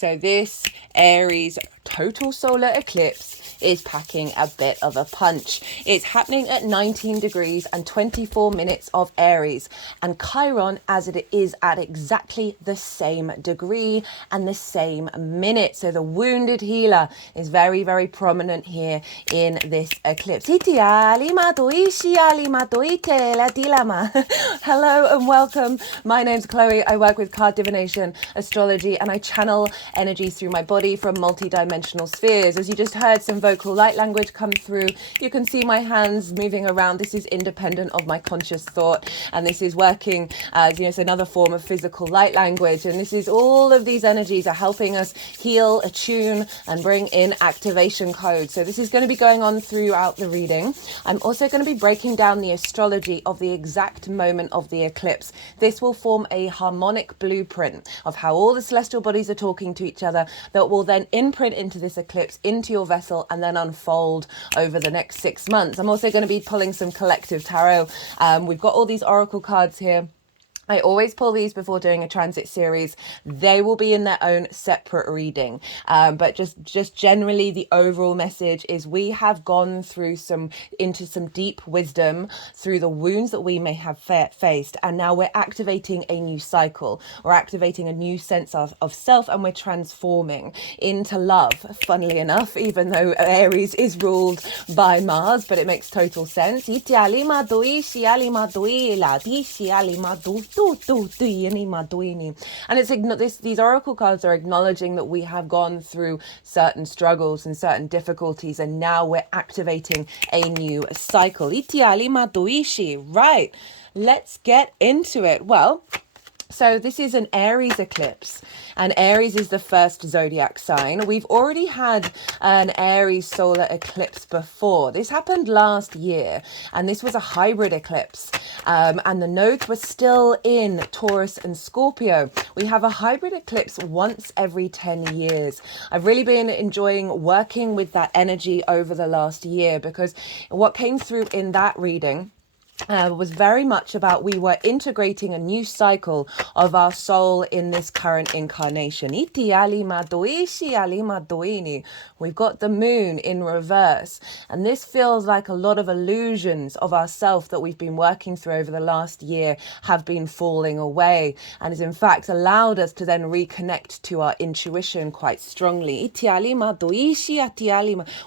So this Aries total solar eclipse is packing a bit of a punch. It's happening at 19 degrees and 24 minutes of Aries, and Chiron as it is at exactly the same degree and the same minute. So the wounded healer is very, very prominent here in this eclipse. Hello and welcome. My name's Chloe. I work with card divination, astrology, and I channel energies through my body from multi-dimensional spheres. As you just heard some vocal light language come through, you can see my hands moving around. This is independent of my conscious thought, and this is working as, it's another form of physical light language. And this is all of these energies are helping us heal, attune, and bring in activation codes. So this is going to be going on throughout the reading. I'm also going to be breaking down the astrology of the exact moment of the eclipse. This will form a harmonic blueprint of how all the celestial bodies are talking to each other that will then imprint into this eclipse, into your vessel, and then unfold over the next 6 months. I'm also going to be pulling some collective tarot. We've got all these oracle cards here. I always pull these before doing a transit series. They will be in their own separate reading. But just generally the overall message is we have gone through into some deep wisdom through the wounds that we may have faced. And now we're activating a new cycle. We're activating a new sense of self, and we're transforming into love. Funnily enough, even though Aries is ruled by Mars, but it makes total sense. And these oracle cards are acknowledging that we have gone through certain struggles and certain difficulties, and now we're activating a new cycle. Right, let's get into it. Well, so this is an Aries eclipse, and Aries is the first zodiac sign. We've already had an Aries solar eclipse before. This happened last year, and this was a hybrid eclipse, and the nodes were still in Taurus and Scorpio. We have a hybrid eclipse once every 10 years. I've really been enjoying working with that energy over the last year, because what came through in that reading was very much about we were integrating a new cycle of our soul in this current incarnation. We've got the moon in reverse, and this feels like a lot of illusions of ourself that we've been working through over the last year have been falling away, and has in fact allowed us to then reconnect to our intuition quite strongly.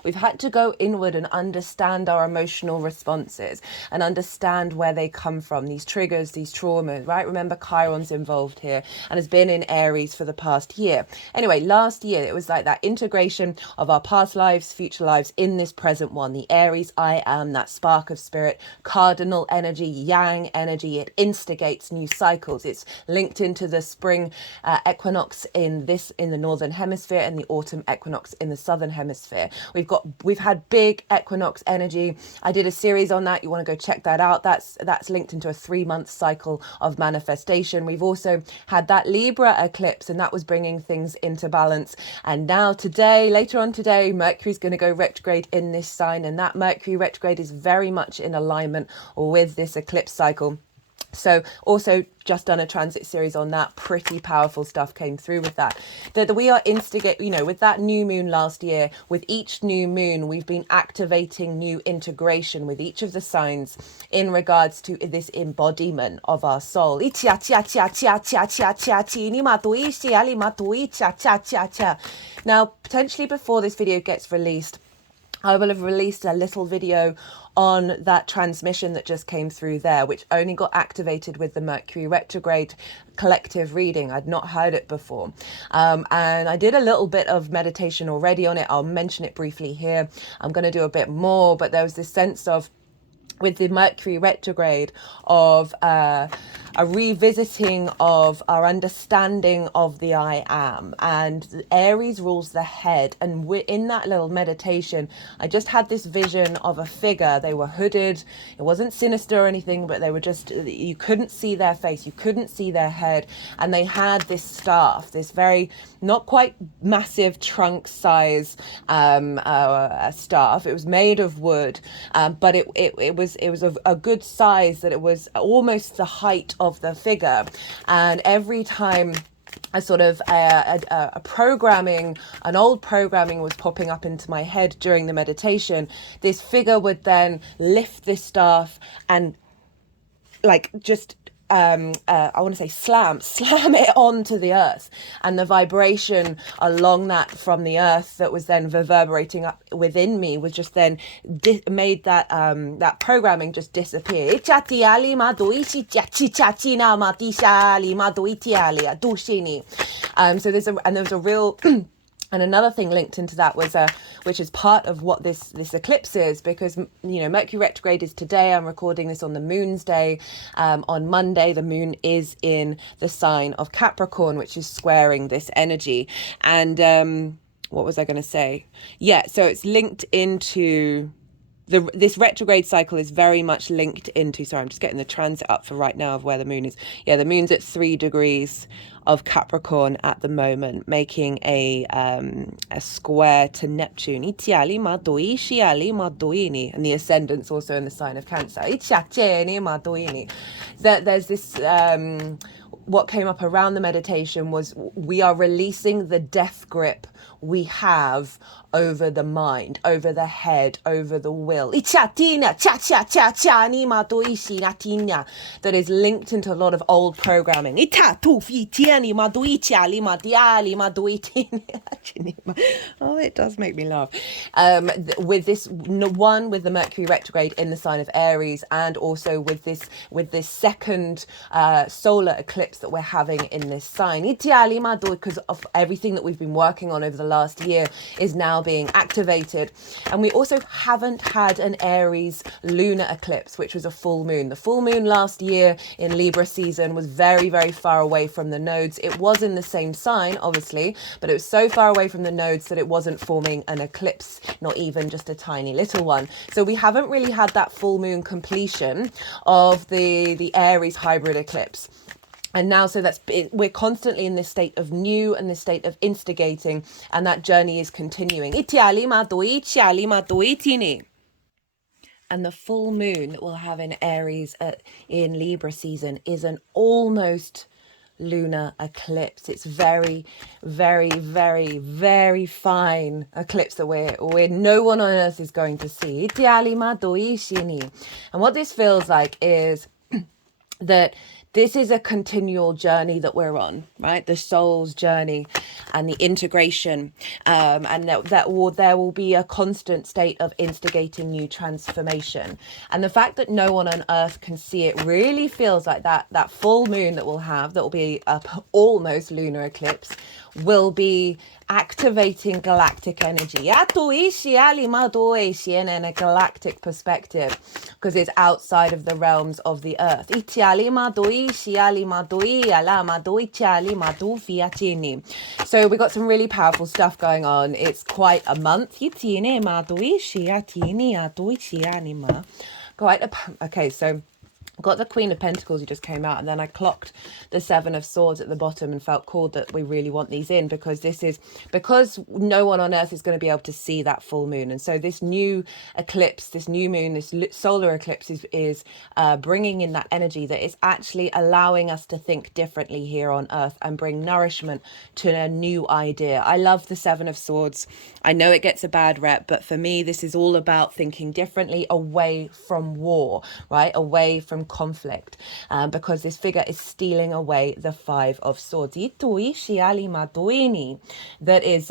We've had to go inward and understand our emotional responses and understand where they come from, these triggers, these traumas, right? Remember, Chiron's involved here and has been in Aries for the past year. Anyway, last year it was like that integration of our past lives, future lives in this present one. The Aries I am, that spark of spirit, cardinal energy, yang energy. It instigates new cycles. It's linked into the spring equinox in the northern hemisphere and the autumn equinox in the southern hemisphere. We've had big equinox energy. I did a series on that. You want to go check that out. That's linked into a 3-month cycle of manifestation. We've also had that Libra eclipse, and that was bringing things into balance. And now today, later on today, Mercury's going to go retrograde in this sign, and that Mercury retrograde is very much in alignment with this eclipse cycle. So also just done a transit series on that. Pretty powerful stuff came through with that. That we are with that new moon last year, with each new moon, we've been activating new integration with each of the signs in regards to this embodiment of our soul. Now, potentially before this video gets released, I will have released a little video on that transmission that just came through there, which only got activated with the Mercury retrograde collective reading. I'd not heard it before. And I did a little bit of meditation already on it. I'll mention it briefly here. I'm going to do a bit more, but there was this sense of, with the Mercury retrograde, of a revisiting of our understanding of the I am. And Aries rules the head, and we're in that little meditation. I just had this vision of a figure. They were hooded. It wasn't sinister or anything, but they were just, you couldn't see their face, you couldn't see their head, and they had this staff, this very not quite massive trunk size staff. It was made of wood, but it was of a good size, that it was almost the height of the figure. And every time a sort of a programming, an old programming was popping up into my head during the meditation. This figure would then lift this staff and like just I want to say slam it onto the earth, and the vibration along that from the earth that was then reverberating up within me was just then made that that programming just disappear. So there's a real and another thing linked into that was, which is part of what this eclipse is, because, you know, Mercury retrograde is today. I'm recording this on the moon's day. On Monday, the moon is in the sign of Capricorn, which is squaring this energy. And what was I going to say? Yeah, so it's linked into... This retrograde cycle is very much linked into, sorry, I'm just getting the transit up for right now of where the moon is. Yeah, the moon's at 3 degrees of Capricorn at the moment, making a square to Neptune. And the ascendant's also in the sign of Cancer. That there's this... what came up around the meditation was we are releasing the death grip we have over the mind, over the head, over the will. That is linked into a lot of old programming. Oh, it does make me laugh. With this one, with the Mercury retrograde in the sign of Aries, and also with this second solar eclipse that we're having in this sign, because of everything that we've been working on over the last year is now being activated. And we also haven't had an Aries lunar eclipse, which was a full moon. The full moon last year in Libra season was very, very far away from the nodes. It was in the same sign, obviously, but it was so far away from the nodes that it wasn't forming an eclipse, not even just a tiny little one. So we haven't really had that full moon completion of the Aries hybrid eclipse. And now, so we're constantly in this state of new and this state of instigating, and that journey is continuing. And the full moon that we'll have in Aries in Libra season is an almost lunar eclipse. It's very, very, very, very fine eclipse that we're no one on earth is going to see. And what this feels like is that this is a continual journey that we're on, right? The soul's journey and the integration, and there will be a constant state of instigating new transformation. And the fact that no one on earth can see it really feels like that full moon that we'll have, that will be a almost lunar eclipse, will be activating galactic energy in a galactic perspective, because it's outside of the realms of the earth. So we got some really powerful stuff going on. It's quite a month. Okay, so got the Queen of Pentacles who just came out, and then I clocked the Seven of Swords at the bottom and felt called that we really want these in, because no one on earth is going to be able to see that full moon. And so this new eclipse, this new moon, this solar eclipse is bringing in that energy that is actually allowing us to think differently here on earth and bring nourishment to a new idea. I love the Seven of Swords. I know it gets a bad rep, but for me, this is all about thinking differently, away from war, right? Away from conflict, because this figure is stealing away the Five of Swords. That is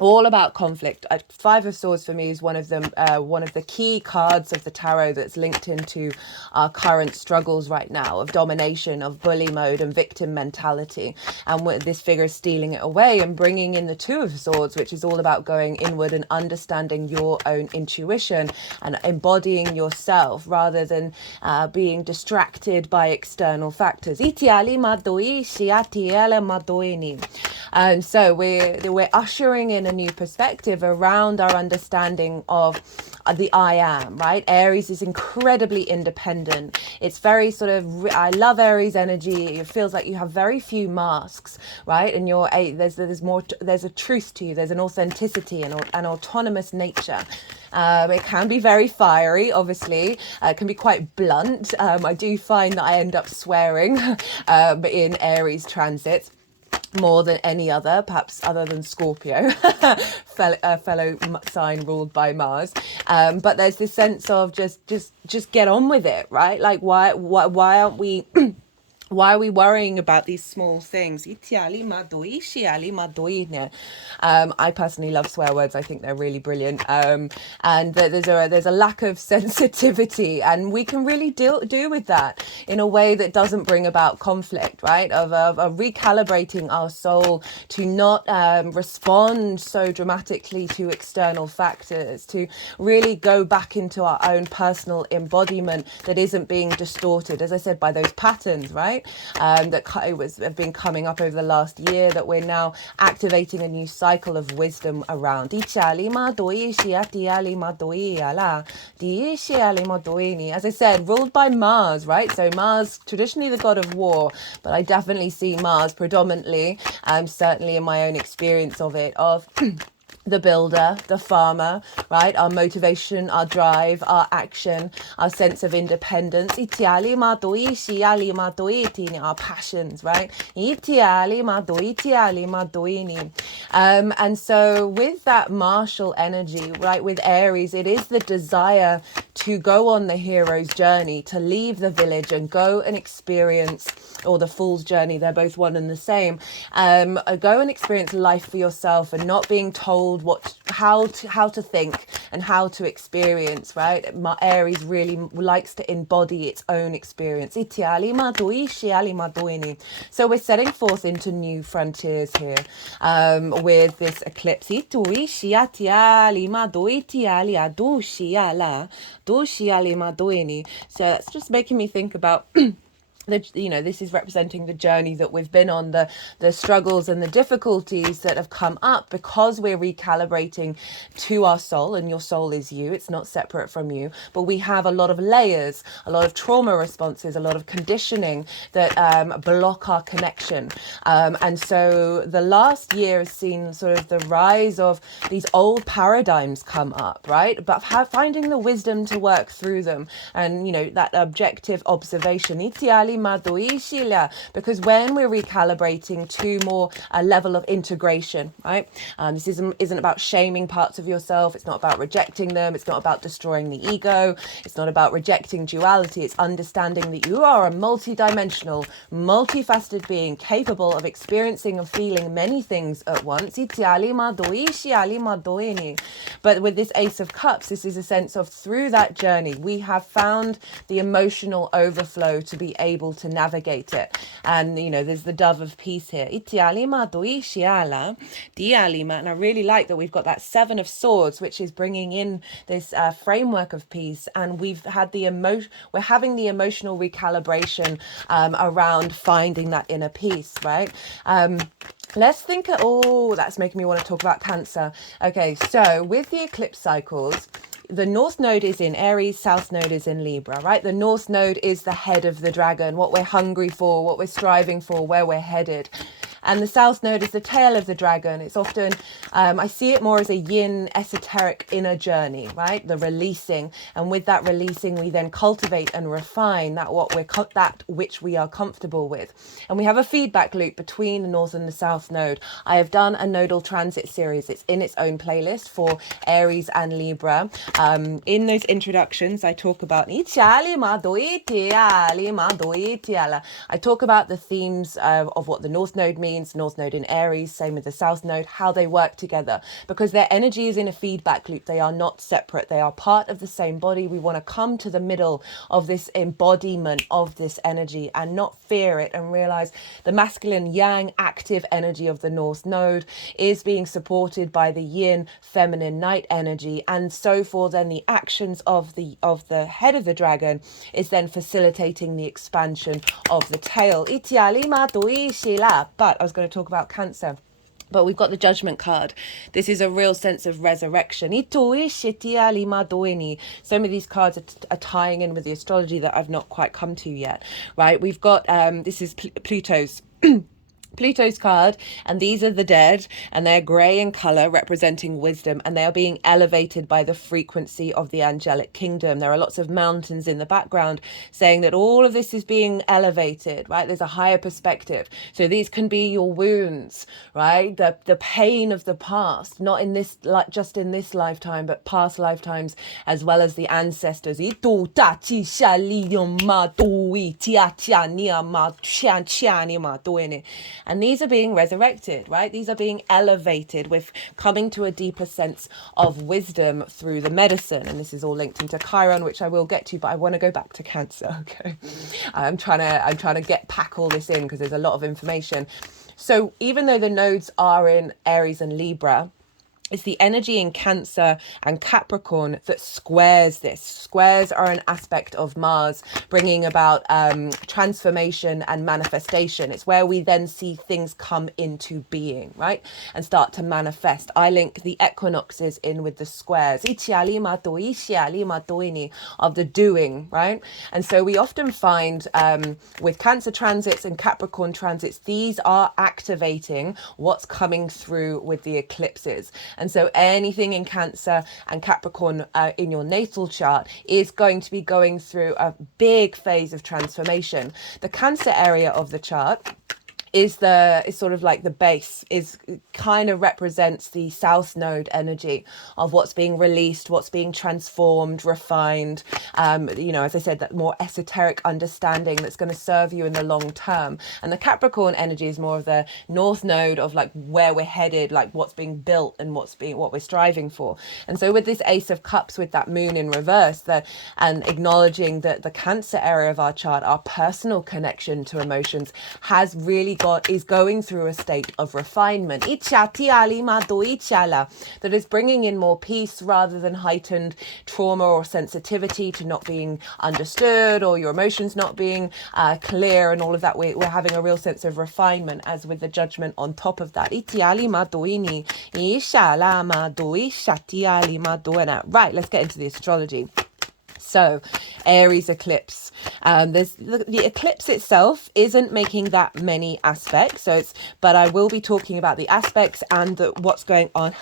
all about conflict. Five of Swords for me is one of the key cards of the tarot that's linked into our current struggles right now of domination, of bully mode and victim mentality. And this figure is stealing it away and bringing in the Two of Swords, which is all about going inward and understanding your own intuition and embodying yourself rather than being distracted by external factors. And so we're ushering in a new perspective around our understanding of the I am, right? Aries is incredibly independent. It's very sort of, I love Aries energy. It feels like you have very few masks, right? And there's a truth to you. There's an authenticity and an autonomous nature. It can be very fiery, obviously. It can be quite blunt. I do find that I end up swearing in Aries transits. more than any other, perhaps other than Scorpio, fellow sign ruled by Mars. But there's this sense of just get on with it, right? Like why aren't we why are we worrying about these small things? I personally love swear words. I think they're really brilliant. And there's a lack of sensitivity, and we can really do with that in a way that doesn't bring about conflict, right? Of recalibrating our soul to not respond so dramatically to external factors, to really go back into our own personal embodiment that isn't being distorted, as I said, by those patterns, right? That have been coming up over the last year, that we're now activating a new cycle of wisdom around. As I said, ruled by Mars, right? So Mars, traditionally the god of war, but I definitely see Mars predominantly, certainly in my own experience of it, of the builder, the farmer, right? Our motivation, our drive, our action, our sense of independence. Our passions, right? And so with that martial energy, right, with Aries, it is the desire to go on the hero's journey, to leave the village and go and experience, or the fool's journey, they're both one and the same. Go and experience life for yourself and not being told how to think and how to experience, right? Aries really likes to embody its own experience. So we're setting forth into new frontiers here with this eclipse. So that's just making me think about this is representing the journey that we've been on, the struggles and the difficulties that have come up because we're recalibrating to our soul, and your soul is you, it's not separate from you, but we have a lot of layers, a lot of trauma responses, a lot of conditioning that block our connection. And so the last year has seen sort of the rise of these old paradigms come up, right? But finding the wisdom to work through them, and that objective observation. Because when we're recalibrating to more a level of integration, right? This isn't about shaming parts of yourself. It's not about rejecting them. It's not about destroying the ego. It's not about rejecting duality. It's understanding that you are a multi-dimensional, multifaceted being capable of experiencing and feeling many things at once. But with this Ace of Cups, this is a sense of, through that journey, we have found the emotional overflow to be able to navigate it. And there's the dove of peace here, and I really like that we've got that Seven of Swords, which is bringing in this framework of peace, and we're having the emotional recalibration around finding that inner peace, right? Let's think, that's making me want to talk about Cancer. Okay, so with the eclipse cycles, the North Node is in Aries, South Node is in Libra, right? The North Node is the head of the dragon, what we're hungry for, what we're striving for, where we're headed. And the South Node is the tail of the dragon. It's often, I see it more as a yin, esoteric inner journey, right? The releasing. And with that releasing, we then cultivate and refine that which we are comfortable with. And we have a feedback loop between the North and the South Node. I have done a nodal transit series. It's in its own playlist for Aries and Libra. In those introductions, I talk about I talk about the themes of what the North Node means, North Node in Aries, same with the South Node, how they work together, because their energy is in a feedback loop. They are not separate. They are part of the same body. We want to come to the middle of this embodiment of this energy and not fear it, and realize the masculine yang active energy of the North Node is being supported by the yin feminine night energy, and so for then the actions of the head of the dragon is then facilitating the expansion of the tail. But I was going to talk about Cancer. But we've got the Judgment card. This is a real sense of resurrection. Some of these cards are tying in with the astrology that I've not quite come to yet, right? We've got, this is Pluto's Pluto's card, and these are the dead, and they're grey in colour, representing wisdom, and they are being elevated by the frequency of the angelic kingdom. There are lots of mountains in the background saying that all of this is being elevated, right? There's a higher perspective. So these can be your wounds, right? The pain of the past, not in this, like just in this lifetime, but past lifetimes, as well as the ancestors. And these are being resurrected, right? These are being elevated with coming to a deeper sense of wisdom through the medicine. And this is all linked into Chiron, which I will get to, but I want to go back to Cancer. Okay. I'm trying to pack all this in because there's a lot of information. So even though the nodes are in Aries and Libra, it's the energy in Cancer and Capricorn that squares this. Squares are an aspect of Mars, bringing about transformation and manifestation. It's where we then see things come into being, right? And start to manifest. I link the equinoxes in with the squares of the doing, right? And so we often find with Cancer transits and Capricorn transits, these are activating what's coming through with the eclipses. And so anything in Cancer and Capricorn in your natal chart is going to be going through a big phase of transformation. The Cancer area of the chart is sort of like the base, is kind of represents the south node energy of what's being released, what's being transformed, refined, as I said, that more esoteric understanding that's going to serve you in the long term. And the Capricorn energy is more of the north node of like where we're headed, like what's being built and what we're striving for. And so with this Ace of Cups, with that moon in reverse, and acknowledging that the Cancer area of our chart, our personal connection to emotions, is going through a state of refinement that is bringing in more peace rather than heightened trauma or sensitivity to not being understood or your emotions not being clear and all of that. We're having a real sense of refinement, as with the Judgment on top of that. Right, let's get into the astrology. So, Aries eclipse. There's the eclipse itself isn't making that many aspects. But I will be talking about the aspects and what's going on.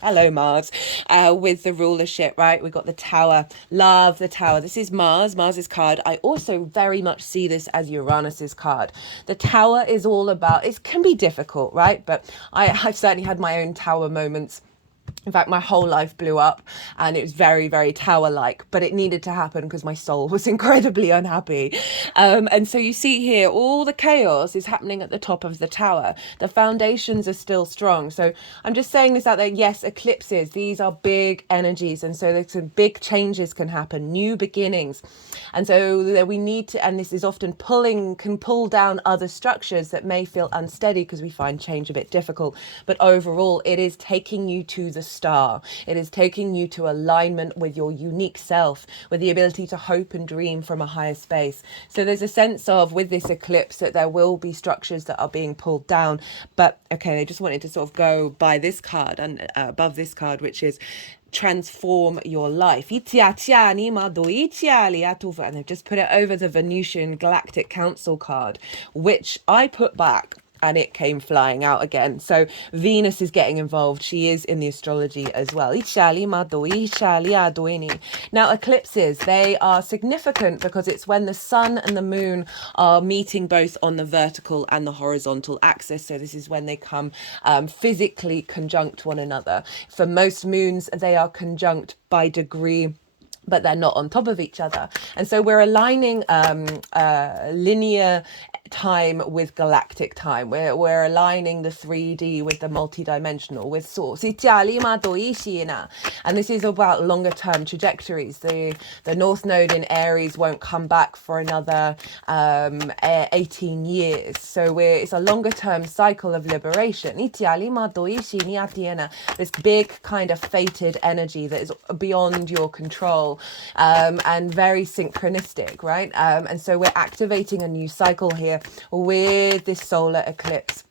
Hello, Mars. With the rulership, right? We've got the Tower. Love the Tower. This is Mars's card. I also very much see this as Uranus's card. The Tower is all about. It can be difficult, right? But I've certainly had my own Tower moments. In fact, my whole life blew up and it was very, very Tower-like, but it needed to happen because my soul was incredibly unhappy. And so you see here, all the chaos is happening at the top of the Tower. The foundations are still strong. So I'm just saying this out there. Yes, eclipses, these are big energies. And so there's some big changes can happen, new beginnings. And so we need to, and this is often can pull down other structures that may feel unsteady because we find change a bit difficult. But overall, it is taking you to the star. It is taking you to alignment with your unique self, with the ability to hope and dream from a higher space. So there's a sense of, with this eclipse, that there will be structures that are being pulled down. But okay, they just wanted to sort of go by this card and above this card, which is transform your life. And they've just put it over the Venusian Galactic Council card, which I put back and it came flying out again. So Venus is getting involved. She is in the astrology as well. Now, eclipses, they are significant because it's when the sun and the moon are meeting both on the vertical and the horizontal axis. So this is when they come physically conjunct one another. For most moons, they are conjunct by degree, but they're not on top of each other. And so we're aligning linear time with galactic time. We're aligning the 3D with the multidimensional, with source. And this is about longer term trajectories. The North Node in Aries won't come back for another 18 years. So it's a longer term cycle of liberation. This big kind of fated energy that is beyond your control, and very synchronistic, right? And so we're activating a new cycle here with this solar eclipse.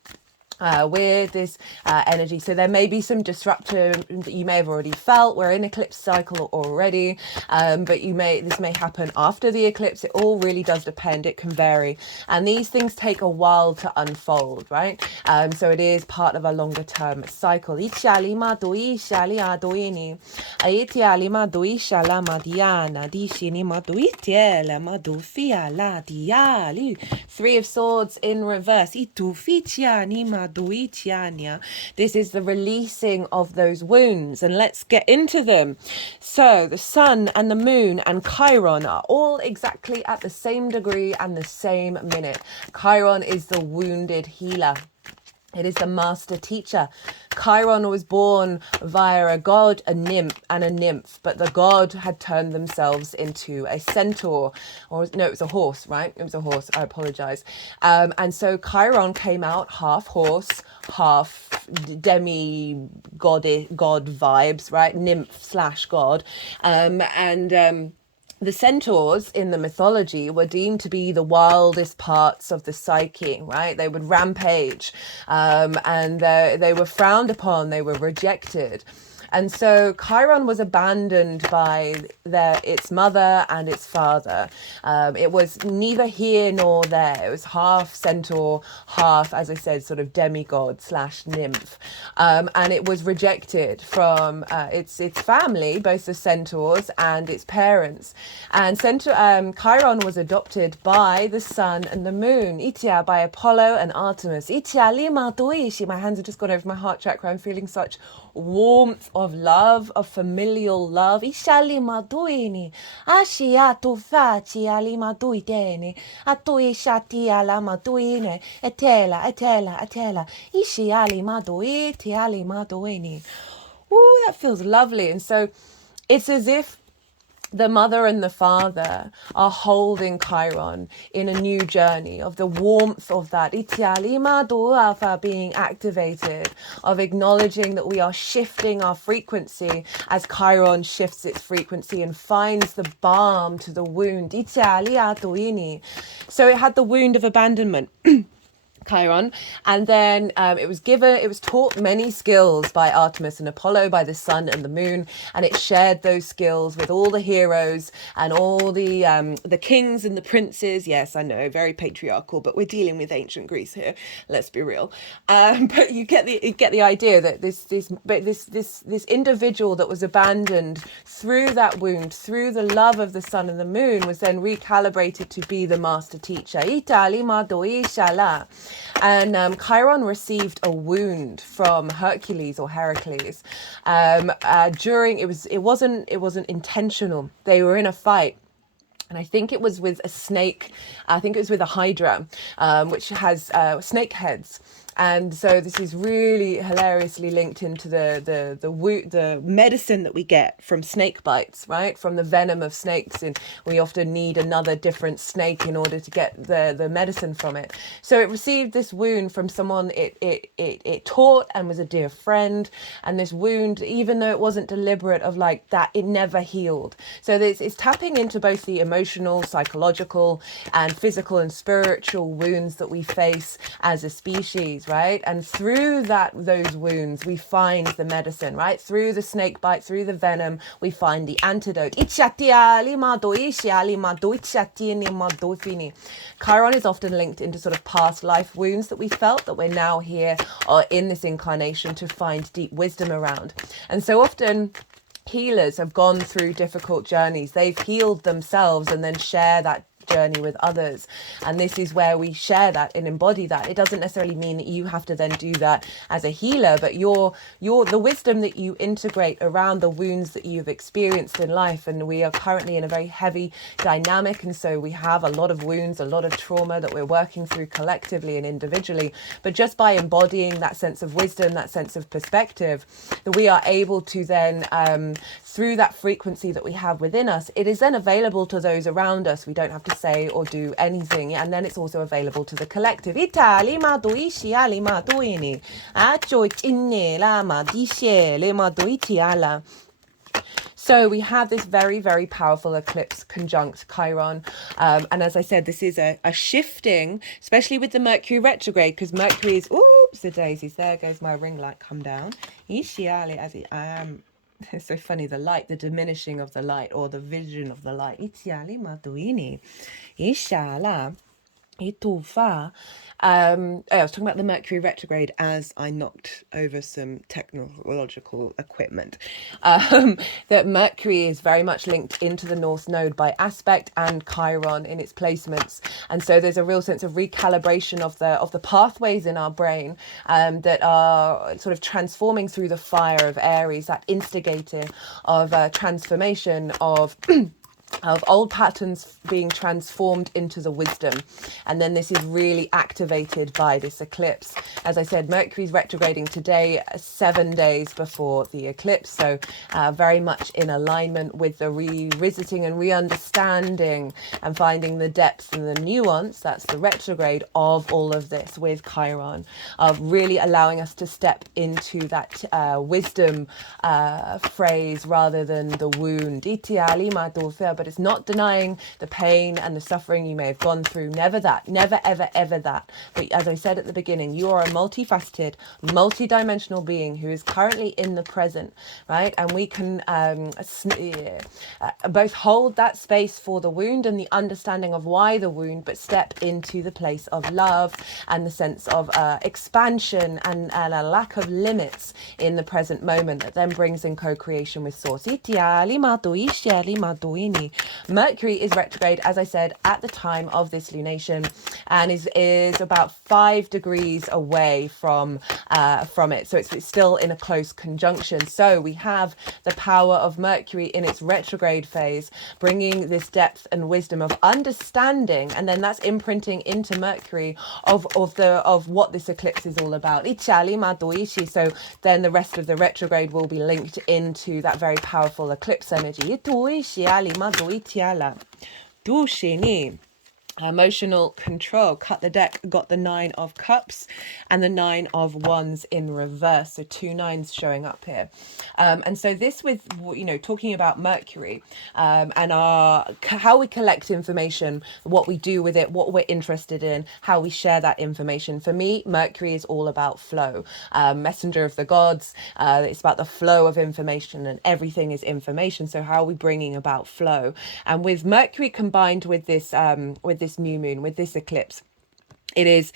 with this energy. So there may be some disruption that you may have already felt. We're in eclipse cycle already, but this may happen after the eclipse. It all really does depend. It can vary, and these things take a while to unfold, right? So it is part of a longer term cycle. Three of Swords in reverse. This is the releasing of those wounds, and let's get into them. So the sun and the moon and Chiron are all exactly at the same degree and the same minute. Chiron is the wounded healer. It is the master teacher. Chiron was born via a god, a nymph, but the god had turned themselves into a centaur, or no, it was a horse, right? It was a horse. I apologize. And so Chiron came out half horse, half god vibes, right? Nymph/god, the centaurs in the mythology were deemed to be the wildest parts of the psyche, right? They would rampage, and they were frowned upon, they were rejected. And so Chiron was abandoned by its mother and its father. It was neither here nor there. It was half centaur, half, as I said, sort of demigod/nymph. And it was rejected from its family, both the centaurs and its parents. And Chiron was adopted by the sun and the moon, Itia, by Apollo and Artemis. Itia lima tuishi. My hands have just gone over my heart chakra. I'm feeling such warmth of love, of familial love. Ishali maduini, ashiatu faci ali maduitene, atui shati ala maduine, etela, ishi ali maduiti ali maduini. Ooh, that feels lovely. And so it's as if the mother and the father are holding Chiron in a new journey of the warmth of that being activated, of acknowledging that we are shifting our frequency as Chiron shifts its frequency and finds the balm to the wound. So it had the wound of abandonment. Chiron, and then it was taught many skills by Artemis and Apollo, by the sun and the moon, and it shared those skills with all the heroes and all the kings and the princes. Yes, I know, very patriarchal, but we're dealing with ancient Greece here. Let's be real. But you get the idea that this individual that was abandoned through that wound, through the love of the sun and the moon, was then recalibrated to be the master teacher. And Chiron received a wound from Hercules or Heracles. It wasn't intentional. They were in a fight. And I think it was with a snake. I think it was with a hydra, which has snake heads. And so this is really hilariously linked into the medicine that we get from snake bites, right? From the venom of snakes, and we often need another different snake in order to get the medicine from it. So it received this wound from someone it taught and was a dear friend, and this wound, even though it wasn't deliberate, of like that, it never healed. So it's tapping into both the emotional, psychological, and physical and spiritual wounds that we face as a species. Right, and through those wounds we find the medicine, right? Through the snake bite, through the venom, we find the antidote. Chiron is often linked into sort of past life wounds that we felt, that we're now here in this incarnation to find deep wisdom around. And so often healers have gone through difficult journeys. They've healed themselves and then share that journey with others, and this is where we share that and embody that. It doesn't necessarily mean that you have to then do that as a healer, but the wisdom that you integrate around the wounds that you've experienced in life. And we are currently in a very heavy dynamic, and so we have a lot of wounds, a lot of trauma that we're working through collectively and individually. But just by embodying that sense of wisdom, that sense of perspective, that we are able to then through that frequency that we have within us, it is then available to those around us. We don't have to say or do anything, and then it's also available to the collective. So we have this very, very powerful eclipse conjunct Chiron. And as I said, this is a shifting, especially with the Mercury retrograde, because Mercury is the daisies. There goes my ring light. Come down. Ishiali as I am. It's so funny, the light, the diminishing of the light, or the vision of the light. Itiali matuini. Ishala. Itufa. I was talking about the Mercury retrograde as I knocked over some technological equipment. That Mercury is very much linked into the North Node by aspect and Chiron in its placements, and so there's a real sense of recalibration of the pathways in our brain that are sort of transforming through the fire of Aries, that instigating of transformation of old patterns being transformed into the wisdom. And then this is really activated by this eclipse. As I said, Mercury's retrograding today, 7 days before the eclipse, so very much in alignment with the revisiting and re-understanding and finding the depth and the nuance, that's the retrograde of all of this with Chiron, of really allowing us to step into that wisdom phrase rather than the wound. But it's not denying the pain and the suffering you may have gone through. Never that. Never, ever, ever that. But as I said at the beginning, you are a multifaceted, multi-dimensional being who is currently in the present, right? And we can both hold that space for the wound and the understanding of why the wound, but step into the place of love and the sense of expansion and a lack of limits in the present moment that then brings in co-creation with Source. Mercury is retrograde, as I said, at the time of this lunation, and is about 5 degrees away from it. So it's still in a close conjunction. So we have the power of Mercury in its retrograde phase, bringing this depth and wisdom of understanding, and then that's imprinting into Mercury of what this eclipse is all about. So then the rest of the retrograde will be linked into that very powerful eclipse energy. Emotional control. Cut the deck, got the 9 of Cups and the 9 of Wands in reverse, so 2 9s showing up here. And so this, with, you know, talking about Mercury and how we collect information, what we do with it, what we're interested in, how we share that information. For me, Mercury is all about flow, messenger of the gods. It's about the flow of information, and everything is information. So how are we bringing about flow? And with Mercury combined with this new moon, with this eclipse, it is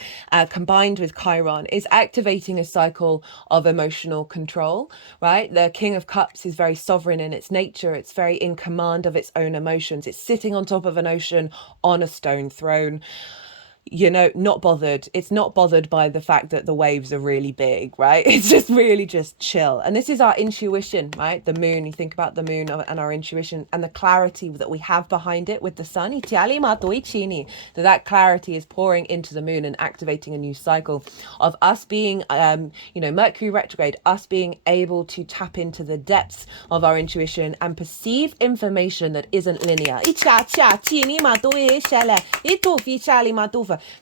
combined with Chiron, is activating a cycle of emotional control, right? The King of Cups is very sovereign in its nature. It's very in command of its own emotions. It's sitting on top of an ocean on a stone throne. You know, not bothered. It's not bothered by the fact that the waves are really big, right? It's just really just chill. And this is our intuition, right? The moon, you think about the moon and our intuition and the clarity that we have behind it with the sun. That clarity is pouring into the moon and activating a new cycle of us being, Mercury retrograde, us being able to tap into the depths of our intuition and perceive information that isn't linear.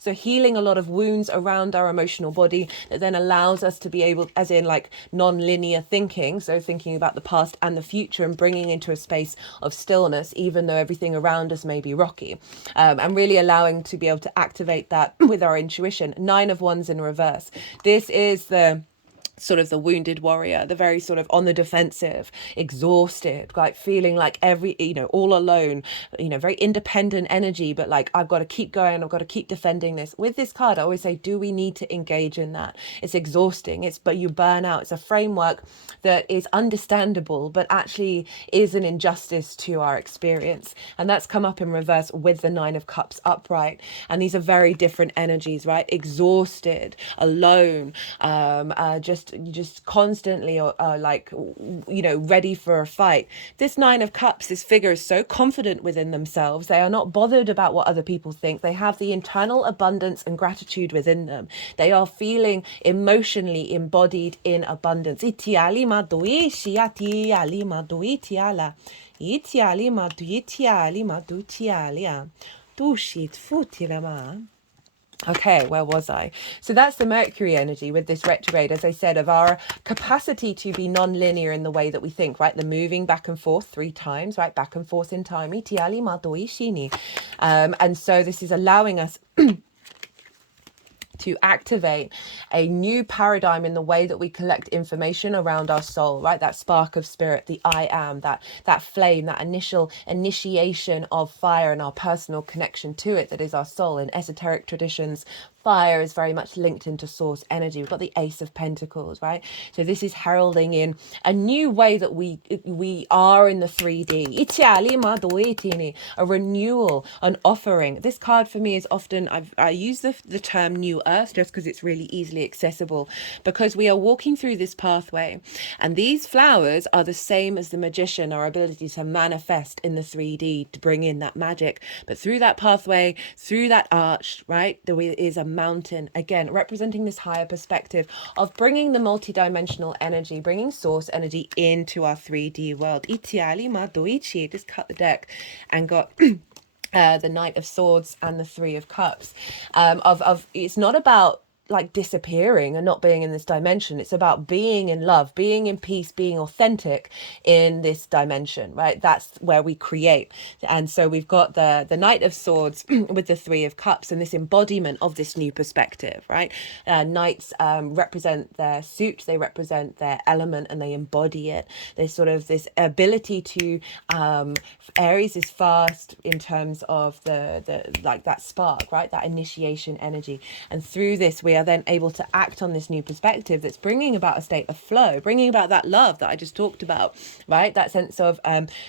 So healing a lot of wounds around our emotional body that then allows us to be able, as in like non-linear thinking, so thinking about the past and the future and bringing into a space of stillness, even though everything around us may be rocky, and really allowing to be able to activate that with our intuition. 9 of Wands in reverse. This is the sort of the wounded warrior, the very sort of on the defensive, exhausted, like feeling like all alone, very independent energy, but like, I've got to keep going, I've got to keep defending this. With this card, I always say, do we need to engage in that? It's exhausting, but you burn out. It's a framework that is understandable, but actually is an injustice to our experience. And that's come up in reverse with the 9 of Cups upright. And these are very different energies, right? Exhausted, alone, just constantly ready for a fight. This 9 of Cups, this figure is so confident within themselves. They are not bothered about what other people think. They have the internal abundance and gratitude within them. They are feeling emotionally embodied in abundance. Okay, where was I? So that's the Mercury energy with this retrograde, as I said, of our capacity to be non-linear in the way that we think, right? The moving back and forth 3 times, right? Back and forth in time. And so this is allowing us to activate a new paradigm in the way that we collect information around our soul, right? That spark of spirit, the I am, that flame, that initial initiation of fire and our personal connection to it, that is our soul. In esoteric traditions, fire is very much linked into source energy. We've got the Ace of Pentacles, right? So this is heralding in a new way that we are in the 3D. A renewal, an offering. This card for me is often, I use the term New Earth just because it's really easily accessible, because we are walking through this pathway, and these flowers are the same as the magician, our ability to manifest in the 3D, to bring in that magic. But through that pathway, through that arch, right, there is a mountain, again representing this higher perspective of bringing the multidimensional energy, bringing source energy into our 3D world. Just cut the deck and got the Knight of Swords and the Three of Cups. It's not about like disappearing and not being in this dimension. It's about being in love, being in peace, being authentic in this dimension, right? That's where we create. And so we've got the Knight of Swords with the Three of Cups and this embodiment of this new perspective, right? Knights represent their suit, they represent their element, and they embody it. There's sort of this ability to Aries is fast in terms of the like that spark, right? That initiation energy. And through this, we are then able to act on this new perspective that's bringing about a state of flow, bringing about that love that I just talked about, right? That sense of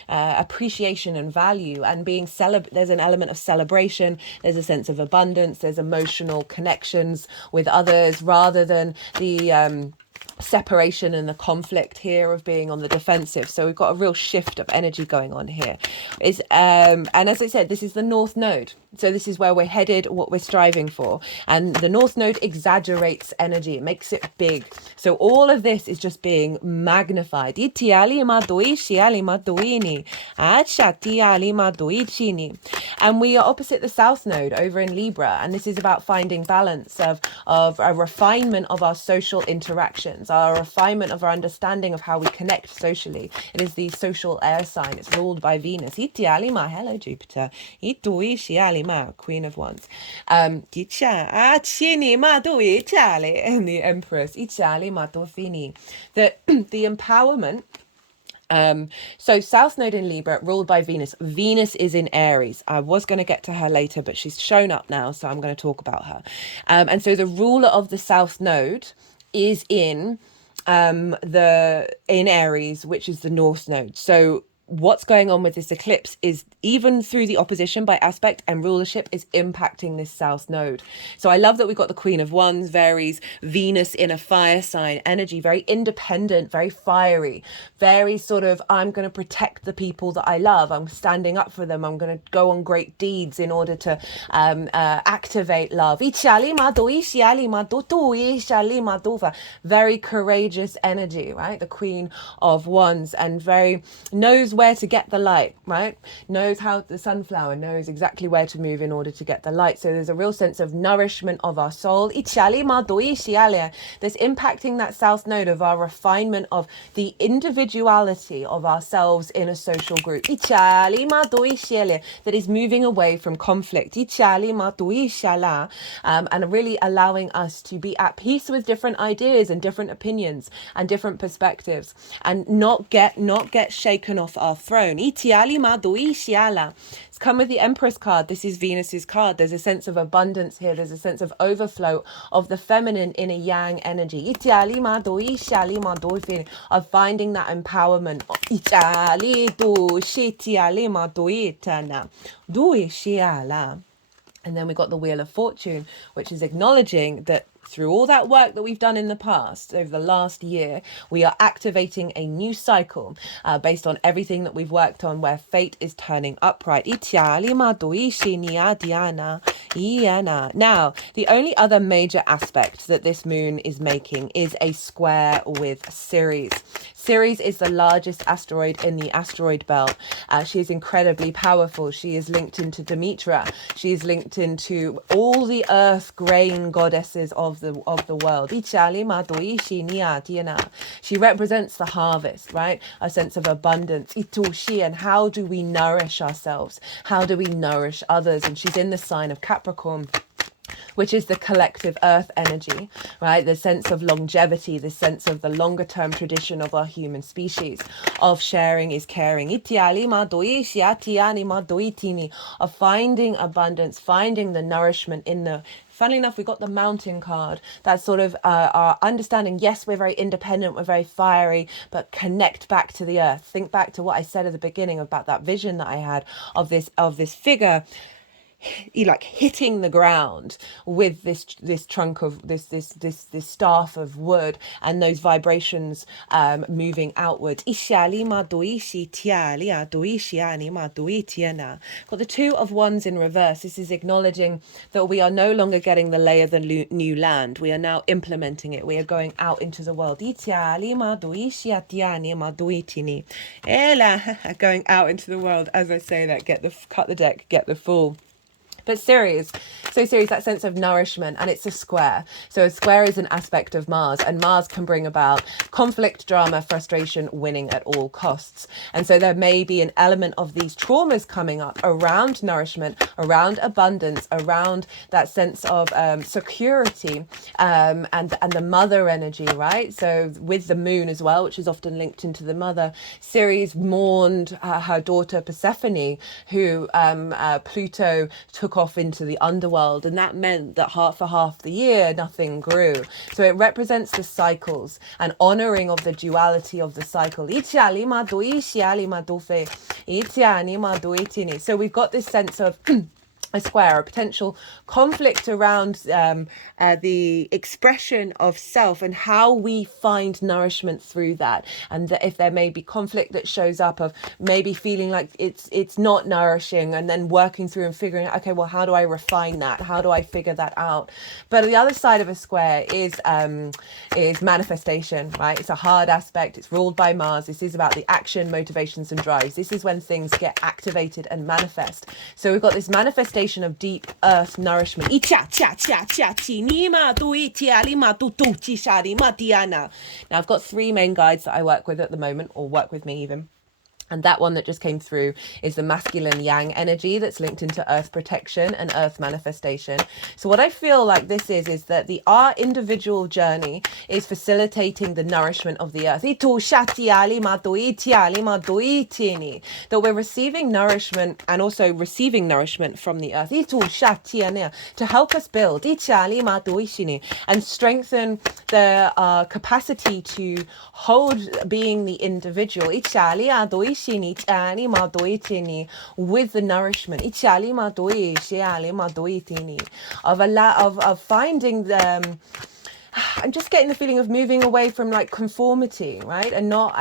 appreciation and value, and being there's an element of celebration, there's a sense of abundance, there's emotional connections with others rather than the separation and the conflict here of being on the defensive. So we've got a real shift of energy going on here. And as I said, this is the North Node. So this is where we're headed, what we're striving for. And the North Node exaggerates energy. It makes it big. So all of this is just being magnified. And we are opposite the South Node over in Libra. And this is about finding balance of a refinement of our social interactions, our refinement of our understanding of how we connect socially. It is the social air sign. It's ruled by Venus. Hello, Jupiter. Queen of Wands. And the Empress. The empowerment. So South Node in Libra, ruled by Venus. Venus is in Aries. I was going to get to her later, but she's shown up now, so I'm going to talk about her. And so the ruler of the South Node is in Aries, which is the North Node. So what's going on with this eclipse is, even through the opposition by aspect and rulership, is impacting this South Node. So I love that we've got the Queen of Wands, Aries, Venus in a fire sign, energy, very independent, very fiery, very sort of, I'm going to protect the people that I love. I'm standing up for them. I'm going to go on great deeds in order to activate love. Very courageous energy, right? The Queen of Wands, and very knows where to get the light, right? Knows how the sunflower knows exactly where to move in order to get the light. So there's a real sense of nourishment of our soul. That's impacting that South Node of our refinement of the individuality of ourselves in a social group. That is moving away from conflict. And really allowing us to be at peace with different ideas and different opinions and different perspectives, and not get shaken off our throne. It's come with the Empress card. This is Venus's card. There's a sense of abundance here. There's a sense of overflow of the feminine in a yang energy. Of finding that empowerment. And then we got the Wheel of Fortune, which is acknowledging that through all that work that we've done in the past, over the last year, we are activating a new cycle based on everything that we've worked on, where fate is turning upright. Now, the only other major aspect that this moon is making is a square with Ceres. Ceres is the largest asteroid in the asteroid belt. She is incredibly powerful. She is linked into Demetra. She is linked into all the earth grain goddesses of the world. She represents the harvest, right? A sense of abundance. And how do we nourish ourselves? How do we nourish others? And she's in the sign of Capricorn. which is the collective earth energy, right? The sense of longevity, the sense of the longer term tradition of our human species, of sharing is caring, of finding abundance, finding the nourishment in the. Funnily enough, we got the mountain card. That's sort of our understanding. Yes, we're very independent, we're very fiery, but connect back to the earth. Think back to what I said at the beginning about that vision that I had of this figure, like hitting the ground with this trunk of this staff of wood, and those vibrations moving outwards. Got the Two of Wands in reverse. This is acknowledging that we are no longer getting the lay of the new land. We are now implementing it. We are going out into the world. Going out into the world. As I say that, cut the deck, get the Fool. But Ceres, that sense of nourishment, and it's a square. So a square is an aspect of Mars, and Mars can bring about conflict, drama, frustration, winning at all costs. And so there may be an element of these traumas coming up around nourishment, around abundance, around that sense of security, and the mother energy, right? So with the moon as well, which is often linked into the mother, Ceres mourned her daughter Persephone, who Pluto took off into the underworld, and that meant that for half the year nothing grew. So it represents the cycles and honoring of the duality of the cycle. So we've got this sense of a square, a potential conflict around the expression of self and how we find nourishment through that. And that if there may be conflict that shows up of maybe feeling like it's not nourishing, and then working through and figuring out, okay, well, how do I refine that? How do I figure that out? But the other side of a square is manifestation, right? It's a hard aspect. It's ruled by Mars. This is about the action, motivations, and drives. This is when things get activated and manifest. So we've got this manifestation of deep earth nourishment. Now I've got 3 main guides that I work with at the moment, or work with me even. And that one that just came through is the masculine yang energy that's linked into earth protection and earth manifestation. So what I feel like this is that our individual journey is facilitating the nourishment of the earth. That we're receiving nourishment and also receiving nourishment from the earth to help us build and strengthen the capacity to hold being the individual with the nourishment of finding them. I'm just getting the feeling of moving away from like conformity, right? And not